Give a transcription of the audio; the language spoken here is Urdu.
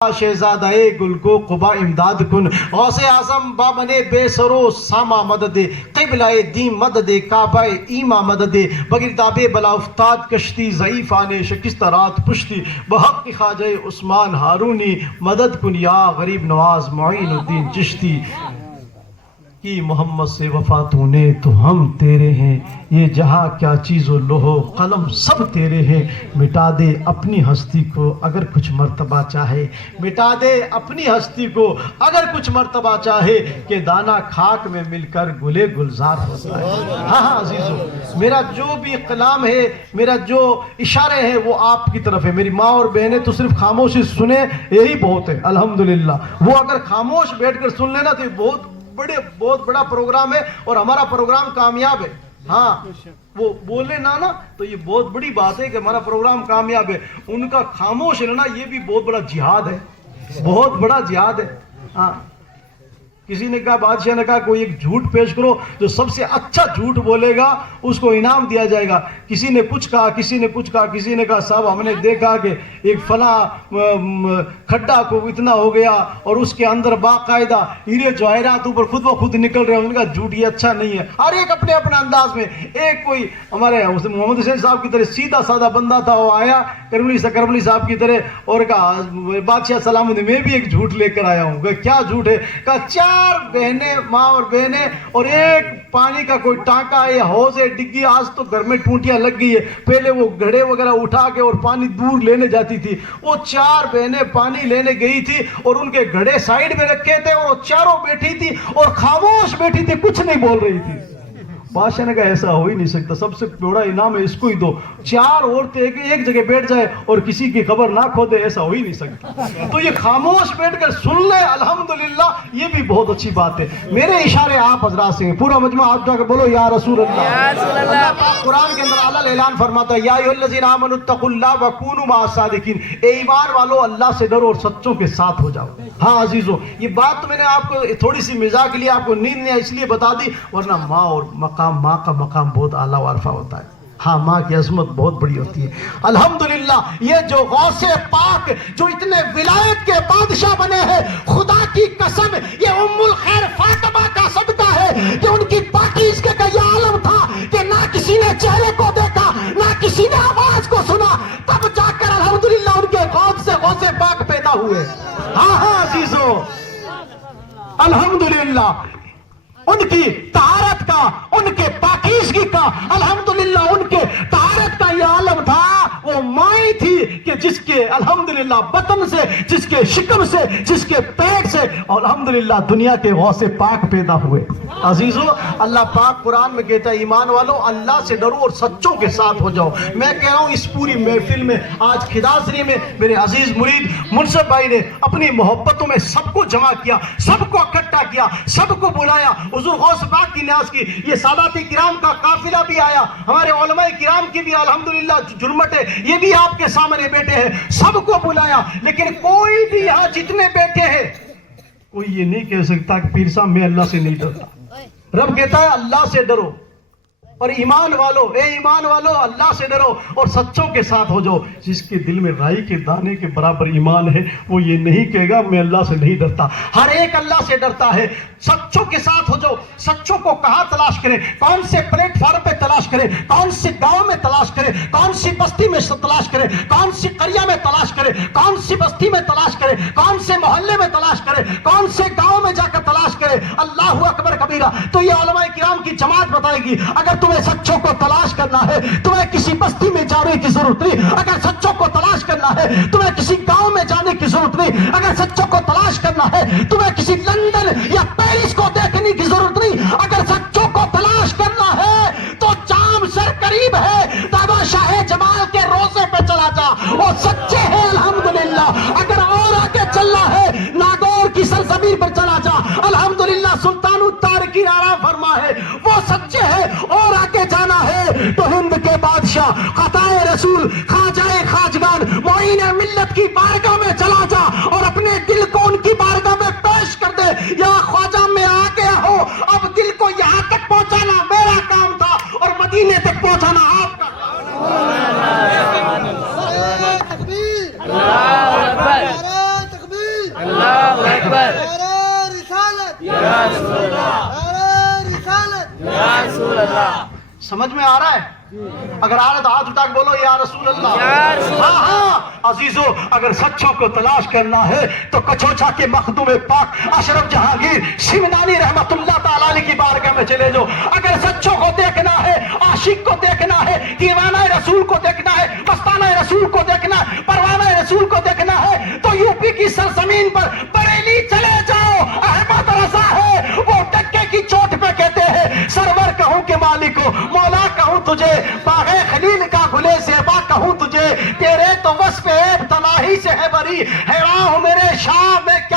شہزادہ گل کو قبا امداد کن، غوث اعظم بامنے بے سرو ساما مدد، قبلہ دین مدد، کعبہ ایما مدد، بغیر تابے بلا افتاد کشتی، ضعیف آنے شکست رات پشتی، بحق خواجہ عثمان ہارونی مدد کن، یا غریب نواز معین الدین چشتی کی محمد سے وفا تو نے تو ہم تیرے ہیں، یہ جہاں کیا چیز و لوح و قلم سب تیرے ہیں، مٹا دے اپنی ہستی کو اگر کچھ مرتبہ چاہے، مٹا دے اپنی ہستی کو اگر کچھ مرتبہ چاہے، کہ دانہ خاک میں مل کر گلے گلزار ہوتا ہے۔ ہاں عزیزو، میرا جو بھی کلام ہے، میرا جو اشارے ہیں وہ آپ کی طرف ہے۔ میری ماں اور بہنیں تو صرف خاموشی سنیں یہی بہت ہے الحمدللہ، وہ اگر خاموش بیٹھ کر سن لینا تو یہ بہت بڑا پروگرام ہے اور ہمارا پروگرام کامیاب ہے۔ ہاں وہ بولے نا تو یہ بہت بڑی بات ہے کہ ہمارا پروگرام کامیاب ہے، ان کا خاموش رہنا یہ بھی بہت بڑا جہاد ہے، بہت بڑا جہاد ہے۔ ہاں کسی نے کہا، بادشاہ نے کہا کوئی ایک جھوٹ پیش کرو، جو سب سے اچھا جھوٹ بولے گا اس کو انعام دیا جائے گا۔ کسی نے کچھ کہا، کسی نے کچھ کہا، کسی نے کہا صاحب ہم نے دیکھا کہ ایک فلاں کھڈا کو اتنا ہو گیا اور اس کے اندر باقاعدہ ہیرے جواہرات اوپر خود بخود نکل رہے ہیں۔ انہوں نے کہا جھوٹ یہ اچھا نہیں ہے، ہر ایک اپنے اپنے انداز میں۔ ایک کوئی ہمارے محمد حسین صاحب کی طرح سیدھا سادہ بندہ تھا، وہ آیا کرملی صاحب کی طرح اور کہا بادشاہ سلام علیکم، میں بھی ایک جھوٹ لے کر آیا ہوں۔ کیا جھوٹ ہے؟ کہا 4 بہنیں، ماں اور بہنیں اور ایک پانی کا کوئی ٹانکا ہے یا حوض ہے ڈگی، آج تو گھر میں ٹونٹیاں لگ گئی ہے، پہلے وہ گھڑے وغیرہ اٹھا کے اور پانی دور لینے جاتی تھی۔ وہ 4 بہنیں پانی لینے گئی تھی اور ان کے گھڑے سائیڈ میں رکھے تھے اور وہ چاروں بیٹھی تھی اور خاموش بیٹھی تھی، کچھ نہیں بول رہی تھی۔ بادشاہ نے کہا ایسا ہو ہی نہیں سکتا، سب سے بڑا انعام ہے اس کو ہی دو۔ 4 عورتیں ایک جگہ بیٹھ جائے اور کسی کی خبر نہ کھودے، ایسا ہو ہی نہیں سکتا۔ تو یہ خاموش بیٹھ کر سن لے الحمدللہ، یہ بھی بہت اچھی بات ہے۔ میرے اشارے آپ حضرات سے ہیں، پورا مجمع ہاتھ اٹھا کے بولو یا رسول اللہ۔ اللہ پاک قرآن کے اندر اعلیٰ اعلان فرماتا ہے، یا ایھا الذین آمنوا اتقوا اللہ وکونوا مع الصادقین، اے ایمان والو اللہ سے ڈرو اور سچوں کے ساتھ ہو جاؤ۔ ہاں عزیزو، یہ بات تو میں نے آپ کو تھوڑی سی مزاح کے لیے آپ کو نیند نہیں اس لیے بتا دی، ورنہ ماں کا مقام بہت اعلیٰ و عرفہ ہوتا ہے۔ ہاں ماں کی عظمت بہت بڑی ہوتی ہے الحمدللہ۔ یہ جو غوث پاک جو اتنے ولایت کے بادشاہ بنے ہیں، خدا کی قسم یہ ام الخیر فاطمہ کا صدقہ ہے کہ ان کی پاکیزگی کا یہ عالم تھا کہ نہ کسی نے چہرے کو دیکھا، نہ کسی نے آواز کو سنا، تب جا کر الحمدللہ ان کے غوث سے غوث پاک پیدا ہوئے۔ ہاں عزیزو الحمدللہ، ان کی طہارت کا، ان کے پاکیزگی کا، الحمدللہ ان کے طہارت کا یہ عالم تھا۔ وہ مائی تھی کہ جس کے الحمدللہ بطن سے، جس کے شکم سے، جس کے پیٹ سے اور الحمدللہ دنیا کے غوث پاک پیدا ہوئے۔ عزیزو اللہ پاک قرآن میں کہتا ہے ایمان والو اللہ سے ڈرو اور سچوں کے ساتھ ہو جاؤ۔ میں کہہ رہا ہوں اس پوری محفل میں آج خداظری میں میرے عزیز مرید منصف بھائی نے اپنی محبتوں میں سب کو جمع کیا، سب کو اکٹھا کیا، سب کو بلایا، حضور غوث پاک کی نیاز کی۔ یہ سادات کرام کا قافلہ بھی آیا، ہمارے علماء کرام کی بھی الحمدللہ جرمٹے یہ بھی آپ کے سامنے بیٹھے ہیں، سب کو بلایا، لیکن کوئی بھی یہاں جتنے بیٹھے ہیں کوئی یہ نہیں کہہ سکتا کہ پیر صاحب میں اللہ سے نہیں ڈرتا۔ رب کہتا ہے اللہ سے ڈرو اور ایمان والو، اے ایمان والو اللہ سے ڈرو اور سچوں کے ساتھ ہو جاؤ۔ جس کے دل میں رائی کے دانے کے برابر ایمان ہے وہ یہ نہیں کہے گا میں اللہ سے نہیں ڈرتا۔ ہر ایک اللہ سے ڈرتا ہے۔ سچوں کے ساتھ ہو جاؤ۔ سچوں کو کہاں تلاش کریں؟ کون سے پلیٹ فارم پہ تلاش کریں؟ کون سے گاؤں میں تلاش کریں؟ کون سی بستی میں تلاش کریں؟ کون سی قریہ میں تلاش کریں؟ کون سی بستی میں تلاش کریں؟ کون سے محلے میں تلاش کریں؟ کون سے گاؤں میں جا کر تلاش کریں؟ اللہ اکبر کبیرہ۔ تو یہ علماء کرام کی جماعت بتائے گی اگر تمہیں سچوں کو تلاش کرنا ہے تمہیں کسی بستی میں جانے کی ضرورت نہیں، اگر سچوں کو تلاش کرنا ہے تمہیں کسی گاؤں میں جانے کی ضرورت نہیں، اگر سچوں کو تلاش کرنا ہے تمہیں کسی لندن یا پیرس کو دیکھنے کی ضرورت نہیں، اگر سچوں کو تلاش کرنا ہے تو جام سر قریب ہے، بابا شاہ جمال کے روزے پہ چلا جا، وہ سچے ہیں الحمدللہ۔ اگر اور آگے چلنا ہے ناگور کی سرزمین پر چلا جا، الحمدللہ سلطان الطارقین آرام فرما ہے وہ سچے ہیں۔ اور آگے جانا ہے تو ہند کے بادشاہ خطائے رسول خواجہ خواجگان معین ملت کی بارگاہ میں چلا جا اور اپنے دل کو ان کی بارگاہ میں پیش کر دے، یا خواجہ میں آ گیا ہو، اب دل کو یہاں تک پہنچانا میرا کام تھا اور مدینے تک پہنچانا آپ کا۔ سمجھ میں آ رہا ہے؟ اگر آ رہا تو ہاتھ اٹھا کے بولو یا رسول اللہ. ہاں ہاں عزیزو، اگر سچوں کو تلاش کرنا ہے تو کچوچا کے مخدوم پاک اشرف جہانگیر شمنانی رحمت اللہ تعالیٰ علیہ کی بارگاہ میں چلے جاؤ. اگر سچوں کو دیکھنا ہے، عاشق کو دیکھنا ہے، دیوانہ رسول کو دیکھنا ہے، مستانہ رسول کو دیکھنا ہے، پروانہ رسول کو دیکھنا ہے تو یو پی کی سرزمین پر بریلی چلے جاؤ. احمد رضا ہے، وہ ڈکے کی چوٹ پہ کہتے ہیں سرور کہوں کہ مالکو، مولا کہوں تجھے، باغ خلیل کا گلے زیبا کہوں تجھے، تیرے تو وصف عیب تناہی سے ہے بری، حیران ہوں میرے شاہ میں کیا